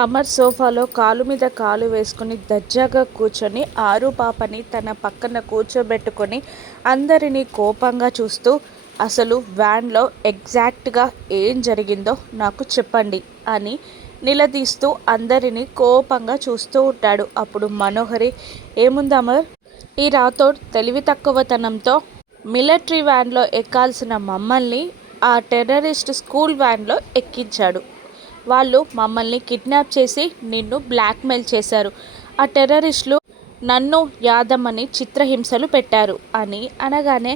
అమర్ సోఫాలో కాలు మీద కాలు వేసుకుని దర్జాగా కూర్చొని ఆరు పాపని తన పక్కన కూర్చోబెట్టుకొని అందరినీ కోపంగా చూస్తూ, అసలు వ్యాన్లో ఎగ్జాక్ట్గా ఏం జరిగిందో నాకు చెప్పండి అని నిలదీస్తూ అందరినీ కోపంగా చూస్తూ ఉంటాడు. అప్పుడు మనోహరి, ఏముంది అమర్, ఈ రాథోడ్ తెలివి తక్కువతనంతో మిలిటరీ వ్యాన్లో ఎక్కాల్సిన మమ్మల్ని ఆ టెర్రరిస్ట్ స్కూల్ వ్యాన్లో ఎక్కించాడు. వాళ్ళు మమ్మల్ని కిడ్నాప్ చేసి నిన్ను బ్లాక్మెయిల్ చేశారు. ఆ టెర్రరిస్టులు నన్ను, యాదమ్మని చిత్రహింసలు పెట్టారు అని అనగానే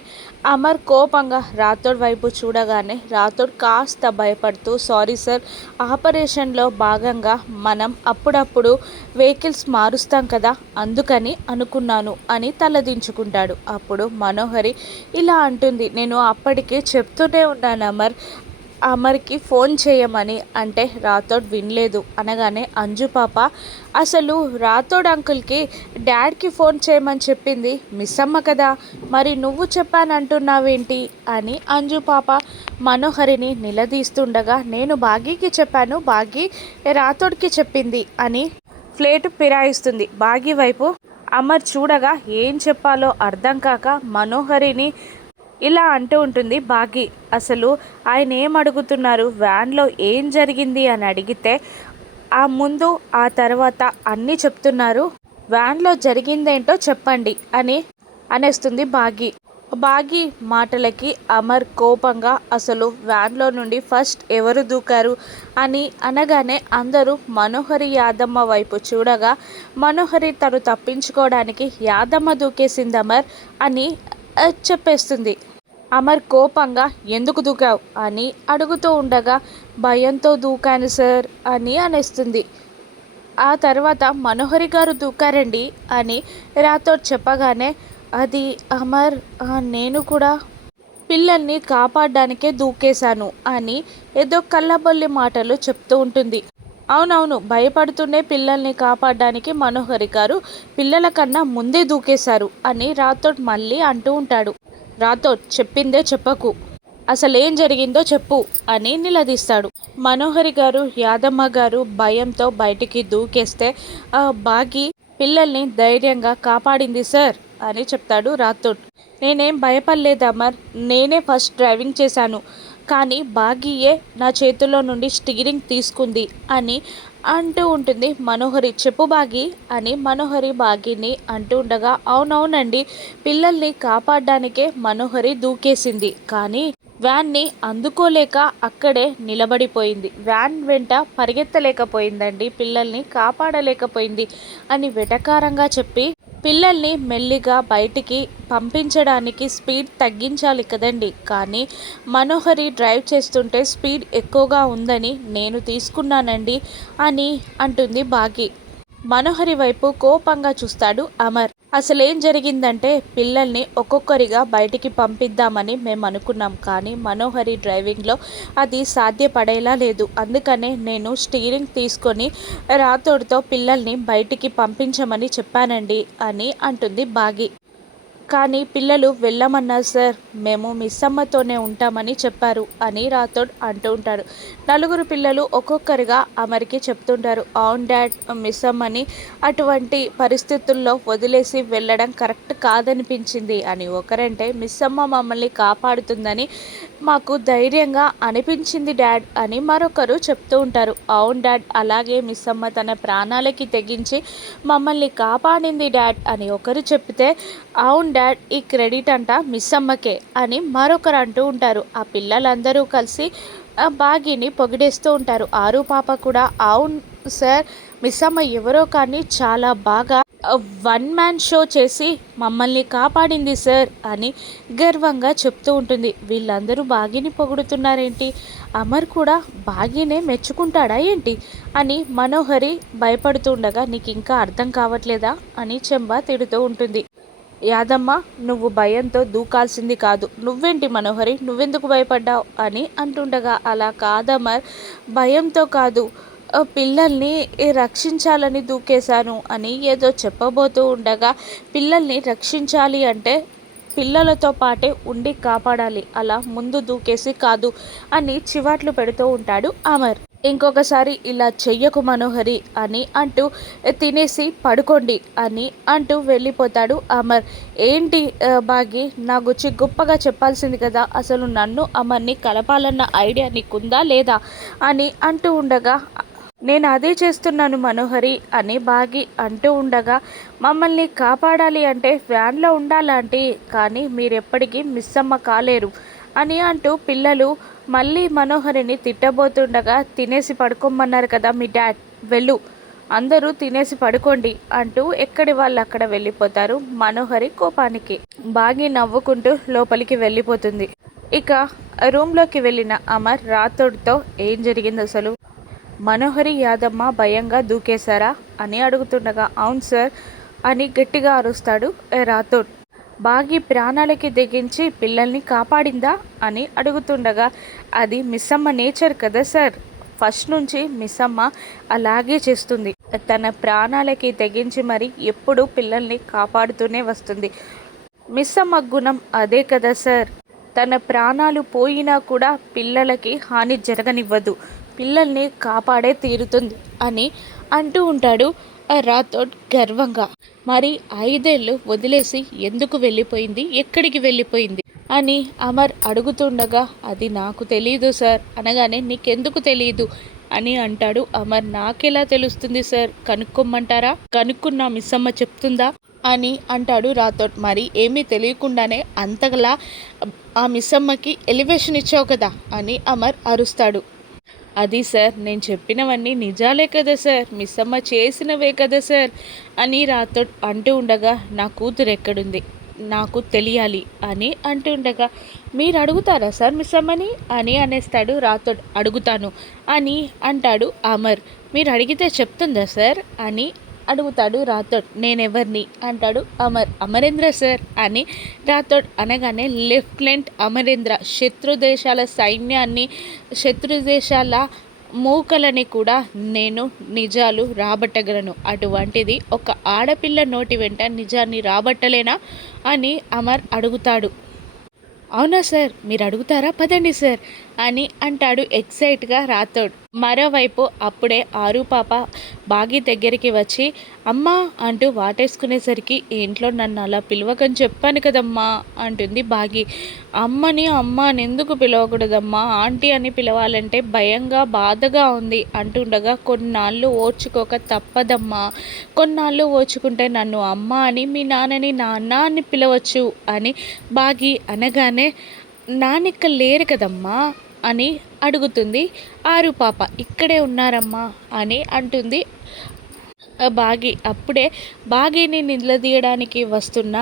అమర్ కోపంగా రాథోడ్ వైపు చూడగానే రాథోడ్ కాస్త భయపడుతూ, సారీ సార్, ఆపరేషన్లో భాగంగా మనం అప్పుడప్పుడు వెహికల్స్ మారుస్తాం కదా, అందుకని అనుకున్నాను అని తలదించుకుంటాడు. అప్పుడు మనోహరి ఇలా అంటుంది, నేను అప్పటికే చెప్తూనే ఉన్నాను అమర్కి ఫోన్ చేయమని, అంటే రాథోడ్ వినలేదు అనగానే అంజు పాప, అసలు రాథోడ్ అంకుల్కి డాడ్కి ఫోన్ చేయమని చెప్పింది మిస్ అమ్మ కదా, మరి నువ్వు చెప్పానంటున్నావేంటి అని అంజు పాప మనోహరిని నిలదీస్తుండగా, నేను బాగీకి చెప్పాను, బాగీ రాథోడ్కి చెప్పింది అని ప్లేటు ఫిరాయిస్తుంది. బాగీ వైపు అమర్ చూడగా ఏం చెప్పాలో అర్థం కాక మనోహరిని ఇలా అంటూ ఉంటుంది. బాగి, అసలు ఆయన ఏం అడుగుతున్నారు, వ్యాన్లో ఏం జరిగింది అని అడిగితే ఆ ముందు ఆ తర్వాత అన్నీ చెప్తున్నారు, వ్యాన్లో జరిగిందేంటో చెప్పండి అని అనేస్తుంది బాగి. బాగి మాటలకి అమర్ కోపంగా, అసలు వ్యాన్లో నుండి ఫస్ట్ ఎవరు దూకారు అని అనగానే అందరూ మనోహరి యాదమ్మ వైపు చూడగా, మనోహరి తను తప్పించుకోవడానికి యాదమ్మ దూకేసింది అమర్ అని చెప్పేస్తుంది. అమర్ కోపంగా, ఎందుకు దూకావు అని అడుగుతూ ఉండగా, భయంతో దూకాను సార్ అని అనేస్తుంది. ఆ తర్వాత మనోహరి గారు దూకారండి అని రాథోడ్ చెప్పగానే, అది అమర్, నేను కూడా పిల్లల్ని కాపాడడానికే దూకేశాను అని ఏదో కళ్ళబొల్లి మాటలు చెప్తూ ఉంటుంది. అవునవును, భయపడుతూనే పిల్లల్ని కాపాడడానికి మనోహరి గారు పిల్లల కన్నా ముందే దూకేశారు అని రాథోడ్ మళ్ళీ అంటూ ఉంటాడు. రాథోడ్, చెప్పిందే చెప్పకు, అసలేం జరిగిందో చెప్పు అని నిలదీస్తాడు. మనోహరి గారు యాదమ్మ గారు భయంతో బయటికి దూకేస్తే బాగి పిల్లల్ని ధైర్యంగా కాపాడింది సార్ అని చెప్తాడు రాథోడ్. నేనేం భయపడలేదు అమర్, నేనే ఫస్ట్ డ్రైవింగ్ చేశాను, కానీ బాగీయే నా చేతిలో నుండి స్టీరింగ్ తీసుకుంది అని అంటూ ఉంటుంది మనోహరి. చెప్పు బాగి అని మనోహరి బాగిని అంటూ ఉండగా, అవునవునండి, పిల్లల్ని కాపాడడానికే మనోహరి దూకేసింది, కానీ వ్యాన్ని అందుకోలేక అక్కడే నిలబడిపోయింది, వ్యాన్ వెంట పరిగెత్తలేకపోయిందండి, పిల్లల్ని కాపాడలేకపోయింది అని వెటకారంగా చెప్పి, పిల్లల్ని మెల్లిగా బయటికి పంపించడానికి స్పీడ్ తగ్గించాలి కదండి, కానీ మనోహరి డ్రైవ్ చేస్తుంటే స్పీడ్ ఎక్కువగా ఉందని నేను తీసుకున్నానండి అని అంటుంది బాగి. మనోహరి వైపు కోపంగా చూస్తాడు అమర్. అసలేం జరిగిందంటే, పిల్లల్ని ఒక్కొక్కరిగా బయటికి పంపిద్దామని మేము అనుకున్నాం, కానీ మనోహరి డ్రైవింగ్లో అది సాధ్యపడేలా లేదు, అందుకనే నేను స్టీరింగ్ తీసుకొని రాథోడ్తో పిల్లల్ని బయటికి పంపించమని చెప్పానండి అని అంటుంది బాగి. కానీ పిల్లలు వెళ్ళమన్నారు సార్, మేము మిస్ అమ్మతోనే ఉంటామని చెప్పారు అని రాథోడ్ అంటూ ఉంటాడు. నలుగురు పిల్లలు ఒక్కొక్కరిగా అమర్కి చెప్తుంటారు, అవును డాడ్, మిస్ అమ్మని అటువంటి పరిస్థితుల్లో వదిలేసి వెళ్ళడం కరెక్ట్ కాదనిపించింది అని ఒకరంటే, మిస్ అమ్మ మమ్మల్ని కాపాడుతుందని మాకు ధైర్యంగా అనిపించింది డాడ్ అని మరొకరు చెప్తూ ఉంటారు. అవును డాడ్, అలాగే మిస్ అమ్మ తన ప్రాణాలకి తెగించి మమ్మల్ని కాపాడింది డాడ్ అని ఒకరు చెప్తే, అవును డాడ్, ఈ క్రెడిట్ అంట మిస్ అమ్మకే అని మరొకరు అంటూ ఉంటారు. ఆ పిల్లలందరూ కలిసి బాగిని పొగిడేస్తూ ఉంటారు. ఆరు పాప కూడా, అవును సార్, మిస్ అమ్మ ఎవరో కానీ చాలా బాగా వన్ మ్యాన్ షో చేసి మమ్మల్ని కాపాడింది సార్ అని గర్వంగా చెప్తూ ఉంటుంది. వీళ్ళందరూ బాగిని పొగుడుతున్నారేంటి, అమర్ కూడా బాగినే మెచ్చుకుంటాడా ఏంటి అని మనోహరి భయపడుతుండగా, నీకు ఇంకా అర్థం కావట్లేదా అని చెంబ తిడుతూ ఉంటుంది. యాదమ్మ, నువ్వు భయంతో దూకాల్సింది కాదు, నువ్వేంటి మనోహరి, నువ్వెందుకు భయపడ్డావు అని అంటుండగా, అలా కాదమర్, భయంతో కాదు, పిల్లల్ని రక్షించాలని దూకేశాను అని ఏదో చెప్పబోతూ ఉండగా, పిల్లల్ని రక్షించాలి అంటే పిల్లలతో పాటే ఉండి కాపాడాలి, అలా ముందు దూకేసి కాదు అని చివాట్లు పెడుతూ ఉంటాడు అమర్. ఇంకొకసారి ఇలా చెయ్యకు మనోహరి అని అంటూ తినేసి పడుకోండి అని అంటూ వెళ్ళిపోతాడు అమర్. ఏంటి బాగి నా గురించి గొప్పగా చెప్పాల్సింది కదా, అసలు నన్ను అమర్ని కలపాలన్న ఐడియా నీకుందా లేదా అని అంటూ ఉండగా, నేను అదే చేస్తున్నాను మనోహరి అని బాగి అంటూ ఉండగా, మమ్మల్ని కాపాడాలి అంటే వ్యాన్లో ఉండాలంటే, కానీ మీరెప్పటికీ మిస్ అమ్మ కాలేరు అని అంటూ పిల్లలు మళ్ళీ మనోహరిని తిట్టబోతుండగా, తినేసి పడుకోమన్నారు కదా మీ డాడ్, వెళ్ళు అందరూ తినేసి పడుకోండి అంటూ ఎక్కడి వాళ్ళు అక్కడ వెళ్ళిపోతారు. మనోహరి కోపానికి బాగి నవ్వుకుంటూ లోపలికి వెళ్ళిపోతుంది. ఇక రూమ్లోకి వెళ్ళిన అమర్ రాథోడ్తో ఏం జరిగింది అసలు, మనోహరి యాదమ్మ భయంగా దూకేశారా అని అడుగుతుండగా, అవును సార్ అని గట్టిగా అరుస్తాడు రాథోడ్. బాగి ప్రాణాలకి తెగించి పిల్లల్ని కాపాడిందా అని అడుగుతుండగా, అది మిస్సమ్మ నేచర్ కదా సార్, ఫస్ట్ నుంచి మిస్సమ్మ అలాగే చేస్తుంది, తన ప్రాణాలకి తెగించి మరి ఎప్పుడు పిల్లల్ని కాపాడుతూనే వస్తుంది. మిస్సమ్మ గుణం అదే కదా సార్, తన ప్రాణాలు పోయినా కూడా పిల్లలకి హాని జరగనివ్వదు, పిల్లల్ని కాపాడే తీరుతుంది అని అంటూ ఉంటాడు రాథోడ్ గర్వంగా. మరి 5 ఏళ్ళు వదిలేసి ఎందుకు వెళ్ళిపోయింది, ఎక్కడికి వెళ్ళిపోయింది అని అమర్ అడుగుతుండగా, అది నాకు తెలియదు సార్ అనగానే, నీకెందుకు తెలియదు అని అంటాడు అమర్. నాకెలా తెలుస్తుంది సార్, కనుక్కోమంటారా, కనుక్కున్నా మిస్సమ్మ చెప్తుందా అని అంటాడు రాథోడ్. మరి ఏమీ తెలియకుండానే అంతగలా ఆ మిస్సమ్మకి ఎలివేషన్ ఇచ్చావు కదా అని అమర్ అరుస్తాడు. అది సార్, నేను చెప్పినవన్నీ నిజాలే కదా సార్, మిస్సమ్మ చేసినవే కదా సార్ అని రాథోడ్ అంటూ ఉండగా, నా కూతురు ఎక్కడుంది నాకు తెలియాలి అని అంటూ ఉండగా, మీరు అడుగుతారా సార్ మిస్సమ్మని అని అనేస్తాడు రాథోడ్. అడుగుతాను అని అంటాడు అమర్. మీరు అడిగితే చెప్తుందా సార్ అని అడుగుతాడు రాథోడ్. నేనెవరిని అంటాడు అమర్. అమరేంద్ర సార్ అని రాథోడ్ అనగానే, లెఫ్టినెంట్ అమరేంద్ర శత్రు దేశాల సైన్యాన్ని, శత్రు దేశాల మూకలని కూడా నేను నిజాలు రాబట్టగలను, అటువంటిది ఒక ఆడపిల్ల నోటి వెంట నిజాన్ని రాబట్టలేనా అని అమర్ అడుగుతాడు. అవునా సార్, మీరు అడుగుతారా, పదండి సార్ అని అంటాడు ఎక్సైట్గా రాథోడ్. మరోవైపు అప్పుడే ఆరు పాప బాగి దగ్గరికి వచ్చి, అమ్మా అంటూ వాటేసుకునేసరికి, ఇంట్లో నన్ను అలా పిలవకని చెప్పాను కదమ్మా అంటుంది బాగి. అమ్మని అమ్మ అని ఎందుకు పిలవకూడదమ్మా, ఆంటీ అని పిలవాలంటే భయంగా బాధగా ఉంది అంటుండగా, కొన్నాళ్ళు ఓర్చుకోక తప్పదమ్మా, కొన్నాళ్ళు ఓర్చుకుంటే నన్ను అమ్మ అని, మీ నాన్నని నాన్న అని పిలవచ్చు అని బాగి అనగానే, నానిక్క లేరు కదమ్మా అని అడుగుతుంది ఆరు పాప. ఇక్కడే ఉన్నారమ్మా అని అంటుంది బాగి. అప్పుడే బాగిని నిలదీయడానికి వస్తున్న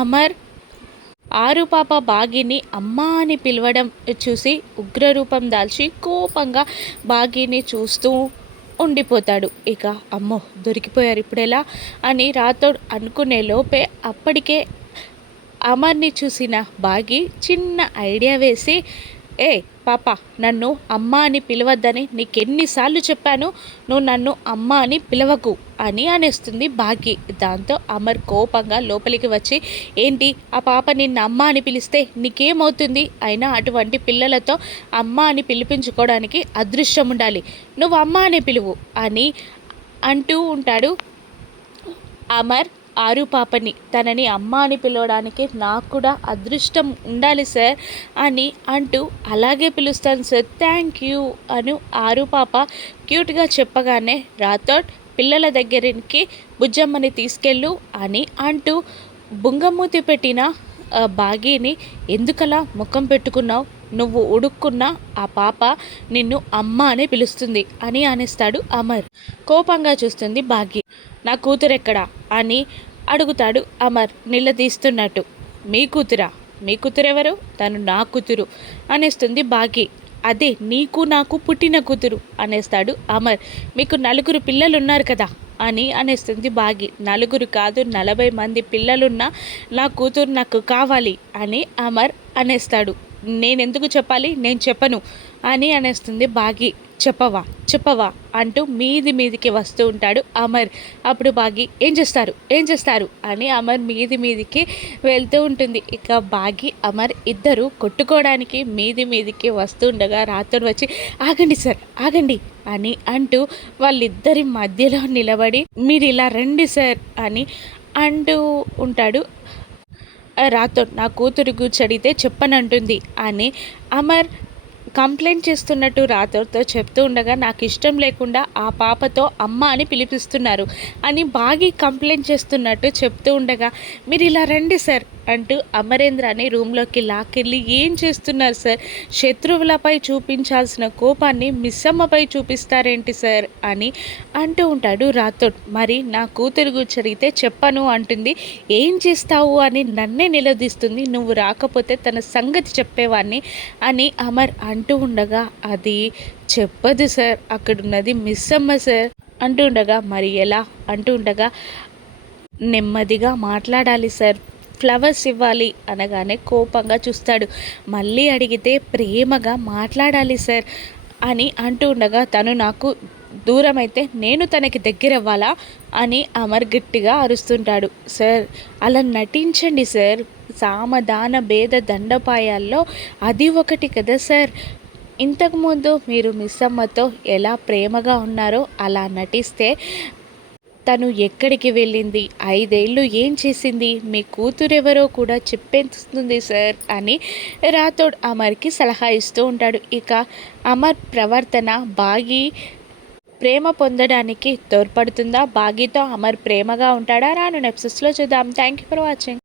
అమర్ ఆరు పాప బాగిని అమ్మా అని పిలవడం చూసి ఉగ్రరూపం దాల్చి కోపంగా బాగిని చూస్తూ ఉండిపోతాడు. ఇక అమ్మో దొరికిపోయారు ఇప్పుడెలా అని రాథోడ్ అనుకునే లోపే అప్పటికే అమర్ని చూసిన బాగి చిన్న ఐడియా వేసి, ఏ పాప, నన్ను అమ్మ అని పిలవద్దని నీకెన్నిసార్లు చెప్పాను, నువ్వు నన్ను అమ్మ అని పిలవకు అని అనేస్తుంది బాగి. దాంతో అమర్ కోపంగా లోపలికి వచ్చి, ఏంటి ఆ పాప నిన్ను అమ్మ అని పిలిస్తే నీకేమవుతుంది, అయినా అటువంటి పిల్లలతో అమ్మ అని పిలిపించుకోవడానికి అదృష్టం ఉండాలి, నువ్వు అమ్మ అని పిలువు అని అంటూ ఉంటాడు అమర్ ఆరు పాపని. తనని అమ్మ అని పిలవడానికి నాకు కూడా అదృష్టం ఉండాలి సార్ అని అంటూ, అలాగే పిలుస్తాను సార్, థ్యాంక్ యూ అని ఆరు పాప క్యూట్గా చెప్పగానే, రాథోడ్ పిల్లల దగ్గరికి బుజ్జమ్మని తీసుకెళ్ళు అని అంటూ బుంగమూతి పెట్టిన బాగీని, ఎందుకలా ముఖం పెట్టుకున్నావు, నువ్వు ఉడుక్కున్నా ఆ పాప నిన్ను అమ్మ అని పిలుస్తుంది అని అనేస్తాడు అమర్. కోపంగా చూస్తుంది బాగి. నా కూతురెక్కడా అని అడుగుతాడు అమర్ నిలదీస్తున్నట్టు. మీ కూతురా, మీ కూతురెవరు, తను నా కూతురు అనేస్తుంది బాగి. అదే నీకు నాకు పుట్టిన కూతురు అనేస్తాడు అమర్. మీకు 4 పిల్లలున్నారు కదా అని అనేస్తుంది బాగి. 4 కాదు 40 మంది పిల్లలున్నా నా కూతురు నాకు కావాలి అని అమర్ అనేస్తాడు. నేనెందుకు చెప్పాలి, నేను చెప్పను అని అనేస్తుంది బాగి. చెప్పవా చెప్పవా అంటూ మీదికి వస్తూ ఉంటాడు అమర్. అప్పుడు బాగి ఏం చేస్తారు అని అమర్ మీదికి వెళ్తూ ఉంటుంది. ఇక బాగి అమర్ ఇద్దరు కొట్టుకోవడానికి మీదికి వస్తూ ఉండగా రాతోడు వచ్చి ఆగండి సార్ ఆగండి అని అంటూ వాళ్ళిద్దరి మధ్యలో నిలబడి మీరు ఇలా రండి సార్ అని అంటూ ఉంటాడు. రాతోడు నా కూతురు గురించి అడిగితే చెప్పనంటుంది అని అమర్ కంప్లైంట్ చేస్తున్నట్టు రాతోడితో చెప్తూ ఉండగా నాకు ఇష్టం లేకుండా ఆ పాపతో అమ్మ అని పిలిపిస్తున్నారు అని బాగి కంప్లైంట్ చేస్తున్నట్టు చెప్తూ ఉండగా మీరు ఇలా రండి సార్ అంటూ అమరేంద్రని రూమ్లోకి లాక్కెళ్ళి ఏం చేస్తున్నారు సార్, శత్రువులపై చూపించాల్సిన కోపాన్ని మిస్సమ్మపై చూపిస్తారేంటి సార్ అని అంటూ ఉంటాడు రాథోడ్. మరి నా కూతురు గురించి అడిగితే చెప్పను అంటుంది, ఏం చేస్తావు అని నన్నే నిలదీస్తుంది, నువ్వు రాకపోతే తన సంగతి చెప్పేవాడిని అని అమర్ అంటూ ఉండగా అది చెప్పదు సార్, అక్కడున్నది మిస్సమ్మ సార్ అంటూ ఉండగా మరి ఎలా అంటూ ఉండగా నెమ్మదిగా మాట్లాడాలి సార్, ఫ్లవర్స్ ఇవ్వాలి అనగానే కోపంగా చూస్తాడు. మళ్ళీ అడిగితే ప్రేమగా మాట్లాడాలి సార్ అని అంటూ ఉండగా తను నాకు దూరం అయితే నేను తనకి దగ్గర అవ్వాలా అని అమర్ గట్టిగా అరుస్తుంటాడు. సార్ అలా నటించండి సార్, సామధాన భేద దండపాయాల్లో అది ఒకటి కదా సార్. ఇంతకుముందు మీరు మిస్ అమ్మతో ఎలా ప్రేమగా ఉన్నారో అలా నటిస్తే తను ఎక్కడికి వెళ్ళింది, 5 ఏళ్ళు ఏం చేసింది, మీ కూతురెవరో కూడా చెప్పేస్తుంది సార్ అని రాథోడ్ అమర్కి సలహా ఇస్తూ ఉంటాడు. ఇక అమర్ ప్రవర్తన బాగి ప్రేమ పొందడానికి తోడ్పడుతుందా, బాగితో అమర్ ప్రేమగా ఉంటాడా రాను ఎపిసోడ్స్లో చూద్దాం. Thank you for watching.